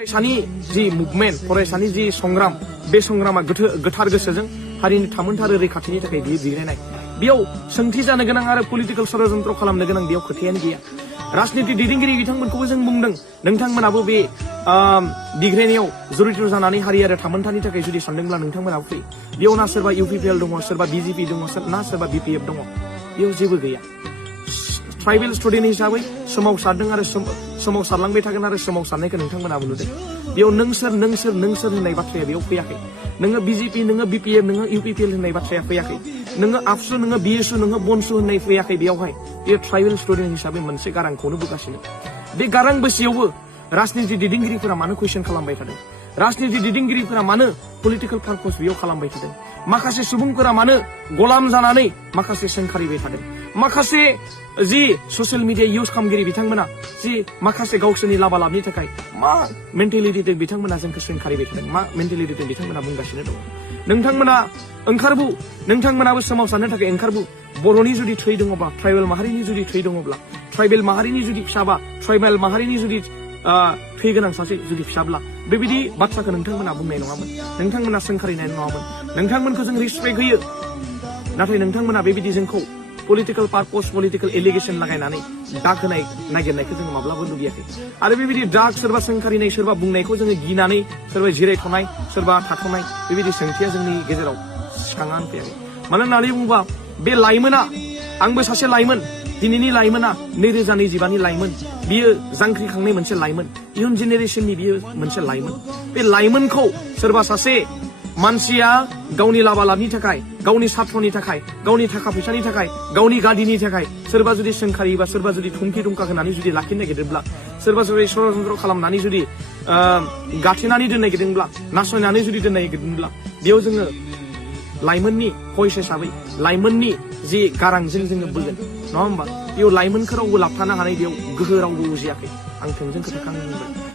फरायसानि जि मुभमेन्ट फरायसानि जि संग्राम बे संग्रामा गोथार गोसोजों हारिनि थामोनथा आरो रैखाथिनि थाखाय बियो बिग्रायनाय बेयाव सोंथि जानो गोनां आरो पलिटिकेल षड़यन्त्र खालामनो गोनां बेयाव खोथायानो गैया राजनीति दैदेनगिरि बिथांमोनखौबो जों बुंदों नोंथांमोनाबो बे बिग्रायनायाव जड़ित जानानै हारि आरो थामोनथानि थाखाय जुदि सानदोंब्ला नोंथांमोनाबो फै बेयाव ना सोरबा इउपिपिएल दङ सोरबा बिजेपि दङ ना सोरबा बिपिएफ दङ बेयाव जेबो गैया ट्राइबेल स्टुडेन्ट हिसाबै सोमावसारदों आरो सोमावसारलांबाय थागोन आरो सोमावसारनायखौ नोंथांमोनाबो नुदों बेयाव नोंसोर होननाय बाथ्राया बेयाव फैयाखै नोङो बिजेपि नोङो बिपिएफ नोङो इउपिपिएल होननाय बाथ्राया फैयाखै नोङो आफसु नोङो बिएसु नोङो बनसु होननाय फैयाखै बेयावहाय बे ट्राइबेल स्टुडेन्ट हिसाबै मोनसे गारांखौनो बोगासिनो बे गारां बोसियावबो राजनीति दैदेनगिरिफोरा मानो कुइसन खालामबाय थादों राजनीति दैदेनगिरिफोरा मानो पलिटिकेल पार्पस बेयाव खालामबाय थादों माखासे सुबुंफोरा मानो गलाम जानानै माखासे सोंखारिबाय थादों माखासे जि ससियेल मिडिया इउज खालामगिरि बिथांमोना जि माखासे गावसोरनि लाबालाबनि थाखाय मा मेन्टेलिटिजों बिथांमोना जोंखौ सोंखारिबाय थादों मा मेन्टेलिटिजों बिथांमोना बुंगासिनो दङ नोंथांमोना ओंखारबो नोंथांमोनाबो सोमावसारनो थाखाय ओंखारबो बर'नि जुदि थै दङब्ला ट्राइबेल माहारिनि जुदि थै दङब्ला ट्राइबेल माहारिनि जुदि फिसाबा ट्राइबेल माहारिनि जुदि थै गोनां सासे जुदि फिसाब्ला बेबायदि बाथ्राखौ नोंथांमोना बुंनाय नङामोन नोंथांमोना सोंखारिनाय नङामोन नोंथांमोनखौ जों रिसपेक्ट होयो नाथाय नोंथांमोना बेबायदि जोंखौ पलिटिकल पार्पस पलिटिकल एलिगेसन लागायनानै दाग होनाय नागिरनायखौ जोङो माब्लाबो लुबैयाखै आरो बेबायदि दाग सोरबा सोंखारिनाय सोरबा बुंनायखौ जोङो गिनानै सोरबा जिरायथ'नाय सोरबा थाथ'नाय बेबायदि सोंथिया जोंनि गेजेराव सिखांनानै फैयाखै मानो होननानै बुङोबा बे लाइमोना आंबो सासे लाइमोन दिनैनि लाइमोना 2025नि लाइमोन बियो जांख्रिखांनाय मोनसे लाइमोन इयुन जेनेरेसननि बियो मोनसे लाइमोन बे लाइमोनखौ सोरबा सासे मानसिया गावनि लाबालाबनि थाखाय गावनि साथ्रनि थाखाय गावनि थाखा फैसानि थाखाय गावनि गादिनि थाखाय सोरबा जुदि सोंखारियोबा सोरबा जुदि थुमखि दुमखा होनानै जुदि लाखिनो नागिरदोंब्ला सोरबा जुदि षड़यन्त्र खालामनानै जुदि गाथेनानै दोननो नागिरदोंब्ला नासयनानै जुदि दोननो नागिरदोंब्ला बेयाव जोङो लाइमोननि भइस हिसाबै लाइमोननि जि गारांजों जोङो बुंगोन नङा होमबा बेयाव लाइमोनखौ रावबो लाबथानो हानाय बेयाव गोहो रावबो उजियाखै आं थोंजों खोथाखौ आं बुंबाय